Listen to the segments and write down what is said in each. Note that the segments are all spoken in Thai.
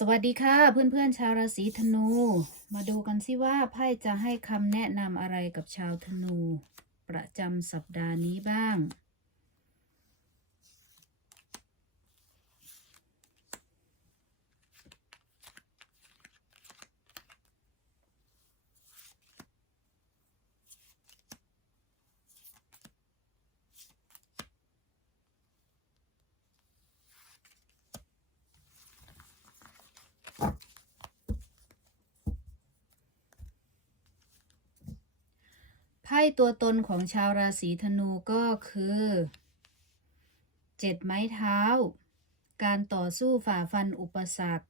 สวัสดีค่ะเพื่อนๆชาวราศีธนู มาดูกันสิว่าไพ่จะให้คำแนะนำอะไรกับชาวธนู ประจำสัปดาห์นี้บ้าง ตัวตนของชาวราศีธนูก็คือเจ็ดไม้เท้า การต่อสู้ฝ่าฟันอุปสรรค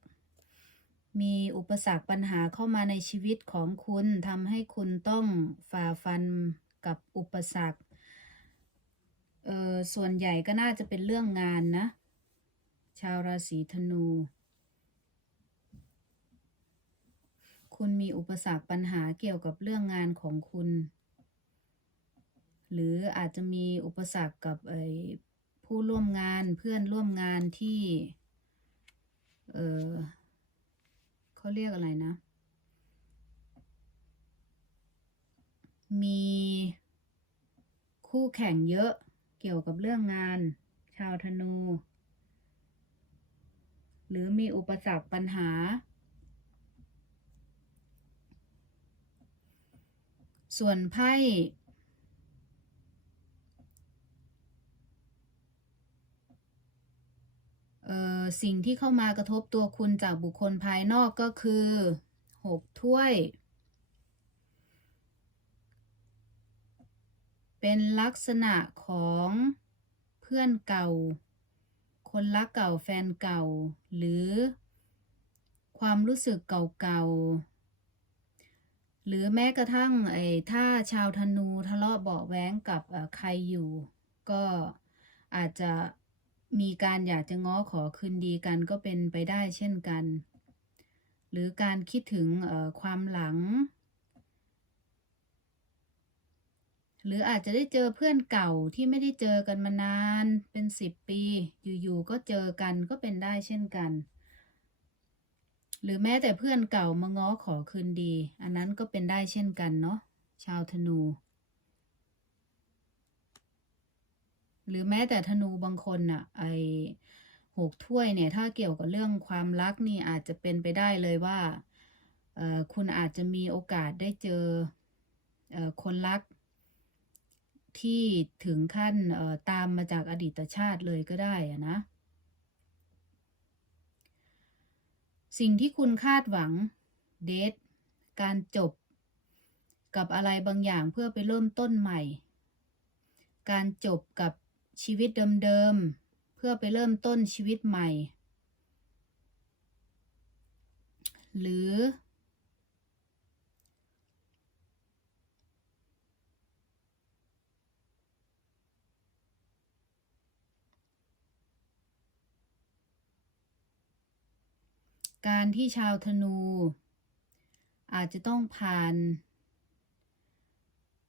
มีอุปสรรคปัญหาเข้ามาในชีวิตของคุณทำให้คุณต้องฝ่าฟันกับอุปสรรคเออส่วนใหญ่ก็น่าจะเป็นเรื่องงานนะ ชาวราศีธนู คุณมีอุปสรรคปัญหาเกี่ยวกับเรื่องงานของคุณ หรืออาจจะมีอุปสรรคกับไอ้ผู้ร่วมงานเพื่อนร่วมงานที่เออเขาเรียกอะไรนะ มีคู่แข่งเยอะเกี่ยวกับเรื่องงาน ชาวธนู หรือมีอุปสรรคปัญหา ส่วนไพ่ เอ่อ สิ่งที่เข้ามากระทบตัวคุณจากบุคคลภายนอกก็คือหกถ้วย เป็นลักษณะของเพื่อนเก่า คนรักเก่าแฟนเก่า หรือความรู้สึกเก่าๆ หรือแม้กระทั่งไอ้ถ้าชาวธนูทะเลาะเบาะแว้งกับใครอยู่ ก็อาจจะ มีการอยากจะง้อขอคืนดีกันก็เป็นไปได้เช่นกัน หรือการคิดถึงความหลัง หรืออาจจะได้เจอเพื่อนเก่าที่ไม่ได้เจอกันมานานเป็นสิบปี อยู่ๆก็เจอกันก็เป็นได้เช่นกัน หรือแม้แต่เพื่อนเก่ามาง้อขอคืนดี อันนั้นก็เป็นได้เช่นกันเนาะชาวธนู หรือแม้แต่ธนูบางคนน่ะไอหกถ้วยเนี่ยถ้าเกี่ยวกับเรื่องความรักนี่อาจจะเป็นไปได้เลยว่าเออคุณอาจจะมีโอกาสได้เจอเออคนรักที่ถึงขั้นเออตามมาจากอดีตชาติเลยก็ได้อะนะ สิ่งที่คุณคาดหวังเดทการจบกับอะไรบางอย่างเพื่อไปเริ่มต้นใหม่ การจบกับ ชีวิตเดิมๆ เพื่อไปเริ่มต้นชีวิตใหม่ หรือ การที่ชาวธนู อาจจะต้องผ่าน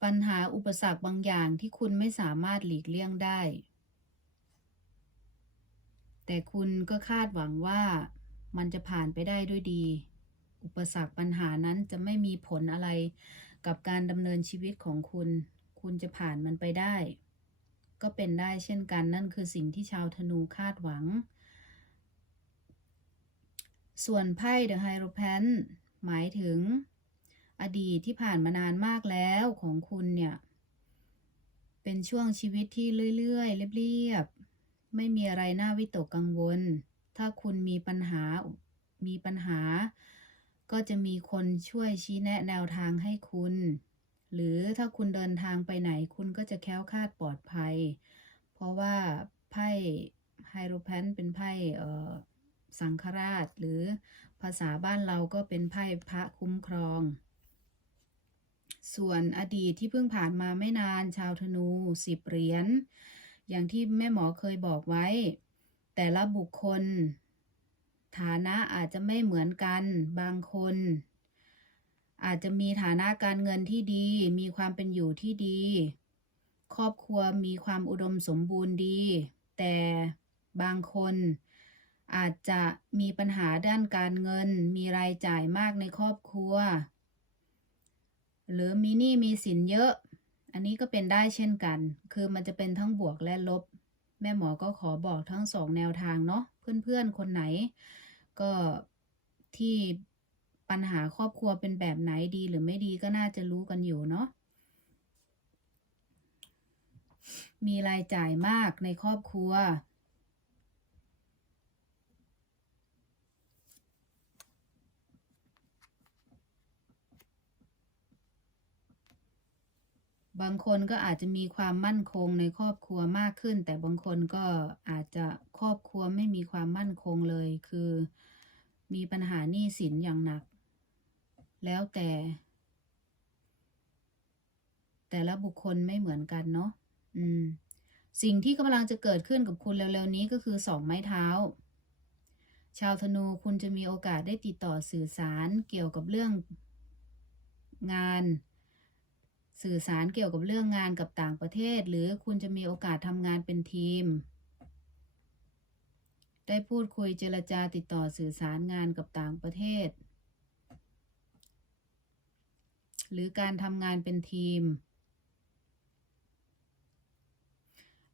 ปัญหาอุปสรรคบางอย่างที่คุณไม่สามารถหลีกเลี่ยงได้ แต่คุณก็คาดหวังว่ามันจะผ่านไปได้ด้วยดี อุปสรรคปัญหานั้นจะไม่มีผลอะไรกับการดำเนินชีวิตของคุณ คุณจะผ่านมันไปได้ ก็เป็นได้เช่นกันนั่นคือสิ่งที่ชาวธนูคาดหวัง ส่วนไพ่ The Hierophant หมายถึง อดีตที่ผ่านมานานมากแล้วของคุณเนี่ย เป็นช่วงชีวิตที่เรื่อยๆเรียบๆไม่มีอะไรน่าวิตกกังวล ถ้าคุณมีปัญหามีปัญหา ก็จะมีคนช่วยชี้แนะแนวทางให้คุณ หรือถ้าคุณเดินทางไปไหนคุณก็จะแคล้วคลาดปลอดภัย เพราะว่าไพ่ไฮโรแพนเป็นไพ่สังฆราช หรือภาษาบ้านเราก็เป็นไพ่พระคุ้มครอง ส่วนอดีตที่เพิ่งผ่านมาไม่นานชาวธนูสิบเหรียญ อย่างที่แม่หมอเคยบอกไว้ แต่ละบุคคล ฐานะอาจจะไม่เหมือนกัน บางคน อาจจะมีฐานะการเงินที่ดี มีความเป็นอยู่ที่ดี ครอบครัวมีความอุดมสมบูรณ์ดี แต่บางคนอาจจะมีปัญหาด้านการเงิน มีรายจ่ายมากในครอบครัว หรือมีหนี้มีสินเยอะ อันนี้ก็เป็นได้เช่นกัน คือมันจะเป็นทั้งบวกและลบ แม่หมอก็ขอบอกทั้งสองแนวทางเนาะเพื่อนๆคนไหน ก็ที่ปัญหาครอบครัวเป็นแบบไหนดีหรือไม่ดีก็น่าจะรู้กันอยู่เนาะมีรายจ่ายมากในครอบครัว บางคนก็อาจจะมีความมั่นคงในครอบครัวมากขึ้น แต่บางคนก็อาจจะครอบครัวไม่มีความมั่นคงเลย คือ มีปัญหาหนี้สินอย่างหนัก แล้วแต่ แต่ละบุคคลไม่เหมือนกันเนาะอืม สิ่งที่กำลังจะเกิดขึ้นกับคุณเร็วๆนี้ก็คือสองไม้เท้า ชาวธนูคุณจะมีโอกาสได้ติดต่อสื่อสารเกี่ยวกับเรื่องงาน สื่อสารเกี่ยวกับเรื่องงานกับต่างประเทศ หรือคุณจะมีโอกาสทำงานเป็นทีม ได้พูดคุยเจรจาติดต่อสื่อสารงานกับต่างประเทศ หรือการทำงานเป็นทีม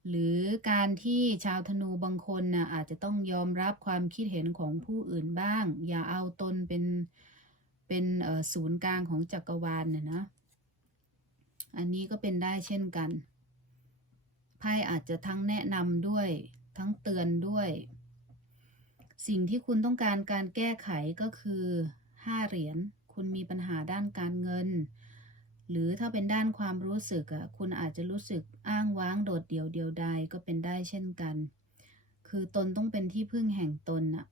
หรือการที่ชาวธนูบางคนนะอาจจะต้องยอมรับความคิดเห็นของผู้อื่นบ้าง อย่าเอาตนเป็นเป็นศูนย์กลางของจักรวาลนะนะ อันนี้ก็เป็นได้เช่นกัน ไพ่อาจจะทั้งแนะนำด้วย ทั้งเตือนด้วย สิ่งที่คุณต้องการการแก้ไขก็คือห้าเหรียญ คุณมีปัญหาด้านการเงิน หรือถ้าเป็นด้านความรู้สึกอะ คุณอาจจะรู้สึกอ้างว้างโดดเดี่ยวเดียวดายก็เป็นได้เช่นกัน คือตนต้องเป็นที่พึ่งแห่งตนอะ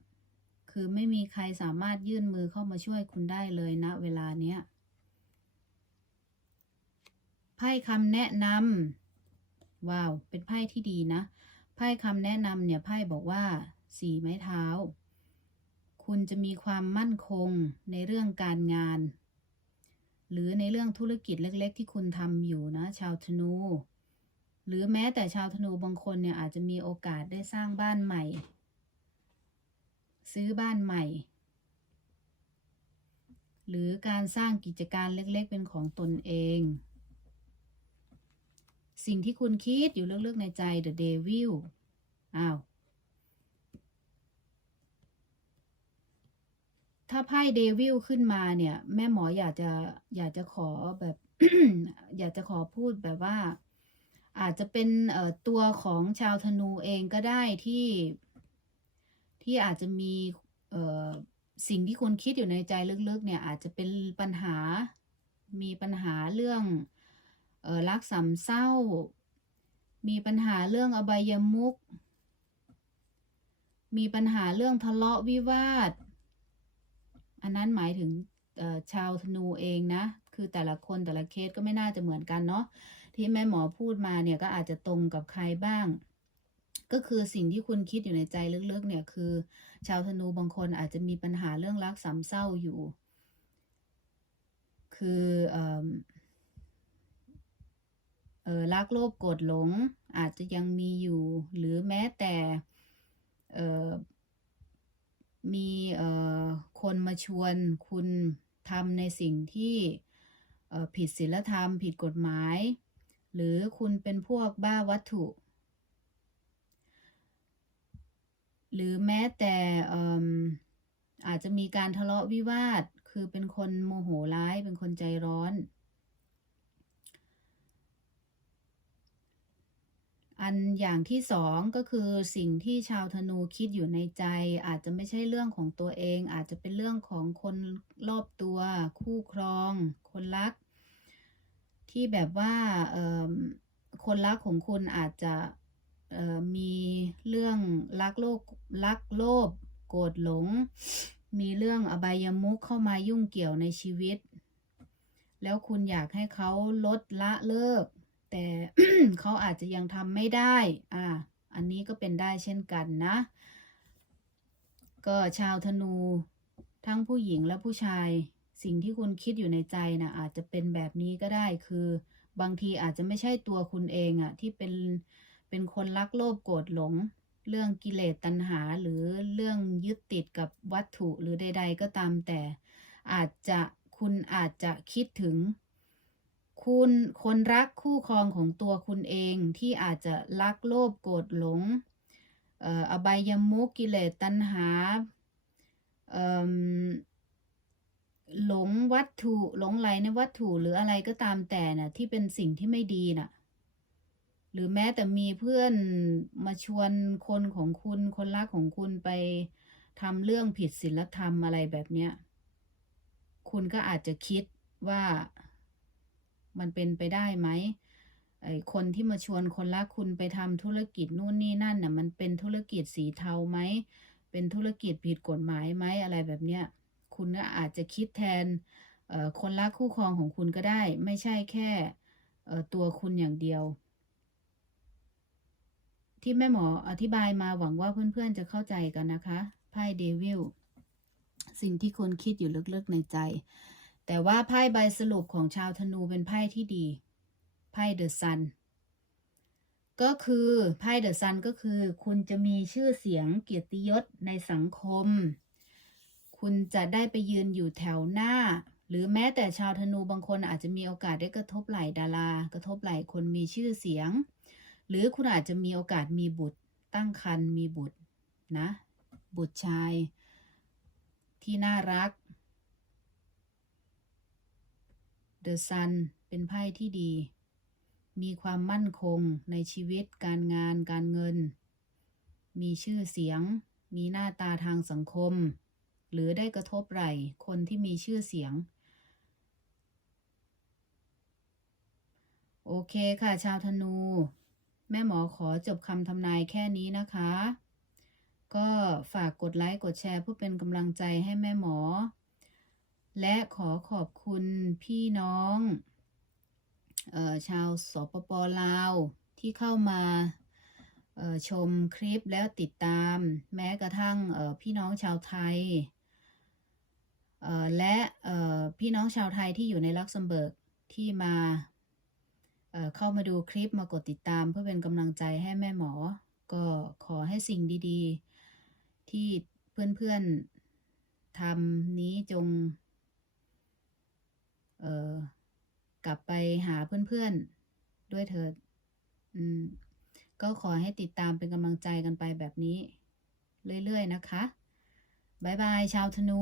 คือไม่มีใครสามารถยื่นมือเข้ามาช่วยคุณได้เลยณเวลาเนี้ย ไพ่คำแนะนำว้าว เป็นไพ่ที่ดีนะ ไพ่คำแนะนำเนี่ยไพ่บอกว่าสีไม้เท้า คุณจะมีความมั่นคงในเรื่องการงาน หรือในเรื่องธุรกิจเล็ก ๆ ที่คุณทำอยู่นะ ชาวธนู หรือแม้แต่ชาวธนูบางคนเนี่ยอาจจะมีโอกาสได้สร้างบ้านใหม่ ซื้อบ้านใหม่หรือการสร้างกิจการเล็กๆ เป็นของตนเอง สิ่งที่คุณคิดอยู่ลึกๆในใจ The Devil อ้าวถ้าไพ่เดวิลขึ้นมาเนี่ย แม่หมออยากจะอยากจะขอแบบ อยากจะขอพูดแบบว่า อาจจะเป็นตัวของชาวธนูเองก็ได้ที่ที่อาจจะมีสิ่งที่คุณคิดอยู่ในใจลึกๆ เนี่ย อาจจะเป็นปัญหามีปัญหาเรื่อง เออรักสามเศร้า มีปัญหาเรื่องอบายมุขมีปัญหาเรื่องทะเลาะวิวาท อันนั้นหมายถึงชาวธนูเองนะ คือแต่ละคนแต่ละเคสก็ไม่น่าจะเหมือนกันเนาะ ที่แม่หมอพูดมาเนี่ยก็อาจจะตรงกับใครบ้าง ก็คือสิ่งที่คุณคิดอยู่ในใจลึกๆเนี่ยคือ ชาวธนูบางคนอาจจะมีปัญหาเรื่องรักสามเศร้าอยู่ คืออ เออรักโลภโกรธหลง อาจจะยังมีอยู่ หรือแม้แต่เออมีเออคนมาชวนคุณทำในสิ่งที่เออผิดศีลธรรม ผิดกฎหมาย หรือคุณเป็นพวกบ้าวัตถุ หรือแม้แต่เอิ่มอาจจะมีการทะเลาะวิวาท คือเป็นคนโมโหร้าย เป็นคนใจร้อน อันอย่างที่สองก็คือสิ่งที่ชาวธนูคิดอยู่ในใจ อาจจะไม่ใช่เรื่องของตัวเอง อาจจะเป็นเรื่องของคนรอบตัว คู่ครอง คนรัก ที่แบบว่าคนรักของคุณอาจจะมีเรื่องรักโลกรักโลภโกรธหลง มีเรื่องอบายมุขเข้ามายุ่งเกี่ยวในชีวิต แล้วคุณอยากให้เขาลดละเลิก แต่เขาอาจจะยังทำไม่ได้ อ่า อันนี้ก็เป็นได้เช่นกันนะ ก็ชาวธนูทั้งผู้หญิงและผู้ชาย สิ่งที่คุณคิดอยู่ในใจนะอาจจะเป็นแบบนี้ก็ได้คือบางทีอาจจะไม่ใช่ตัวคุณเองอะที่เป็นเป็นคนรักโลภโกรธหลง เรื่องกิเลสตัณหาหรือเรื่องยึดติดกับวัตถุหรือใด ๆ ก็ตามแต่ อาจจะคุณอาจจะคิดถึง คุณคนรักคู่ครองของตัวคุณเองที่อาจจะรักโลภโกรธหลงอ่ออบายมุกกิเลสตัณหาเอิ่มหลงวัตถุหลงไหลในวัตถุหรืออะไรก็ตามแต่น่ะที่เป็นสิ่งที่ไม่ดีน่ะ หรือแม้แต่มีเพื่อนมาชวนคนของคุณคนรักของคุณไปทำเรื่องผิดศีลธรรมอะไรแบบเนี้ย คุณก็อาจจะคิดว่า มันเป็นไปได้ไหมไอคนที่มาชวนคนรักคุณไปทำธุรกิจนู่นนี่นั่นน่ะมันเป็นธุรกิจสีเทาไหมเป็นธุรกิจผิดกฎหมายไหมอะไรแบบเนี้ยคุณก็อาจจะคิดแทนคนรักคู่ครองของคุณก็ได้ ไม่ใช่แค่ตัวคุณอย่างเดียว ที่แม่หมออธิบายมาหวังว่าเพื่อนๆจะเข้าใจกันนะคะไพ่เดวิลสิ่งที่คนคิดอยู่ลึกๆในใจ แต่ว่าไพ่ใบสรุปของชาวธนูเป็นไพ่ที่ดี ไพ่เดอะซัน ก็คือไพ่เดอะซันก็คือ คุณจะมีชื่อเสียงเกียรติยศในสังคม คุณจะได้ไปยืนอยู่แถวหน้า หรือแม้แต่ชาวธนูบางคนอาจจะมีโอกาสได้กระทบไหล่ดารา กระทบไหล่คนมีชื่อเสียง หรือคุณอาจจะมีโอกาสมีบุตร ตั้งครรภ์มีบุตรนะ บุตรชายที่น่ารัก The Sun เป็นไพ่ที่ดี มีความมั่นคงในชีวิตการงานการเงิน มีชื่อเสียง มีหน้าตาทางสังคม หรือได้กระทบไหล่คนที่มีชื่อเสียง โอเคค่ะชาวธนู แม่หมอขอจบคำทำนายแค่นี้นะคะ ก็ฝากกดไลค์กดแชร์เพื่อเป็นกำลังใจให้แม่หมอ และขอขอบคุณพี่น้องออชาวสปปลาวที่เข้ามาชมคลิปแล้วติดตาม แม้กระทั่งพี่น้องชาวไทย และพี่น้องชาวไทยที่อยู่ในลักเซมเบิร์กที่มาเอ่อเข้ามาดูคลิปมากดติดตามเพื่อเป็นกำลังใจให้แม่หมอ ก็ขอให้สิ่งดีๆ ที่เพื่อนๆทำนี้จง เออกลับไปหาเพื่อนๆ ด้วยเถิดอืม ก็ขอให้ติดตามเป็นกำลังใจกันไปแบบนี้ เรื่อยๆ นะคะ บ๊ายบาย ชาวธนู